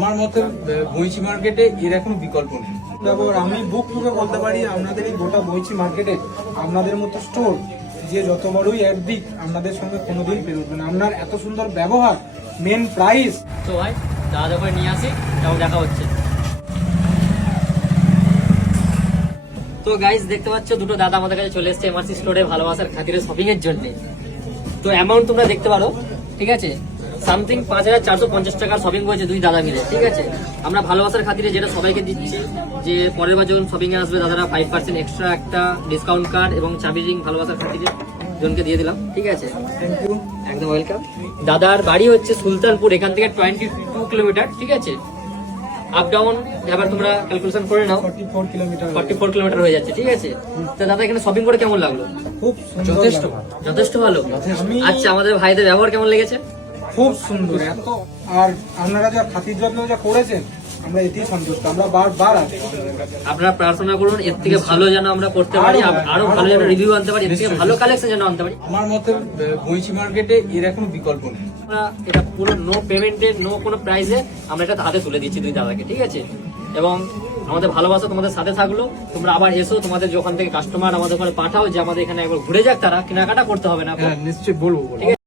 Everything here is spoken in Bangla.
আমার মতে বইচি মার্কেটে এর এখন বিকল্প নেই। তারপর আমি বুক টুকে বলতে পারি আপনাদের এই গোটা বইচি মার্কেটে আপনাদের মতো স্টোর যে যত বড়ই একদিক আপনাদের সঙ্গে কোনোদিন পেরোবে না। আপনার এত সুন্দর ব্যবহার, মেন প্রাইস। তো ভাই দাদা করে নিয়ে আসি, তাও দেখা হচ্ছে। তো গাইস দেখতে পাচ্ছ দুটো দাদা আমাদের কাছে চলে এসেছে এমআরসি স্টোরে ভালোবাসার খাতিরে শপিং এর জন্য। তো অ্যামাউন্ট তোমরা দেখতে পারো, ঠিক আছে, সামথিং 5450 টাকার শপিং করেছে দুই দাদা মিলে, ঠিক আছে। আমরা ভালোবাসার খাতিরে যেটা সবাইকে দিচ্ছি যে পরের বার যখন শপিং এ আসবে দাদারা 5% এক্সট্রা একটা ডিসকাউন্ট কার্ড এবং চাবি রিং ভালোবাসার খাতিরে জনকে দিয়ে দিলাম, ঠিক আছে। Thank you. একদম ওয়েলকাম। দাদার বাড়ি হচ্ছে সুলতানপুর, এখান থেকে 22 কিলোমিটার, ঠিক আছে। আপ ডাউন এবার তোমরা ক্যালকুলেশন করে নাও, 44 কিলোমিটার 44 কিলোমিটার হয়ে যাচ্ছে, ঠিক আছে। তো দাদা এখানে শপিং করে কেমন লাগলো? খুব সুন্দর, যথেষ্ট লাগলো। ভালো। যথেষ্ট ভালো। আমি- আচ্ছা, আমাদের ভাইদের ব্যবহার কেমন লেগেছে? খুব সুন্দর এত। আর আপনারা যা খাতির যত্ন যা করেছেন আমরা এতেই সন্তুষ্ট। আমরা বারবার আসবো। আপনারা প্রার্থনা করুন এর থেকে ভালো যেন আমরা করতে পারি, আরো ভালো যেন রিভিউ আনতে পারি, এর থেকে ভালো কালেকশন যেন আনতে পারি। আমার মতে বইচি মার্কেটে এর এখন বিকল্প নেই। আমরা এটা পুরো নো পেমেন্টে, নো কোনো প্রাইসে আমরা এটা হাতে তুলে দিচ্ছি দুই দাদাকে, ঠিক আছে। এবং আমাদের ভালোবাসা তোমাদের সাথে থাকলো। তোমরা আবার এসো, তোমাদের যখন থেকে কাস্টমার আমাদের ওখানে পাঠাও যে আমাদের এখানে একবার ঘুরে যাক, তারা কেনাকাটা করতে হবে না। নিশ্চয়ই বলবো। ঠিক আছে।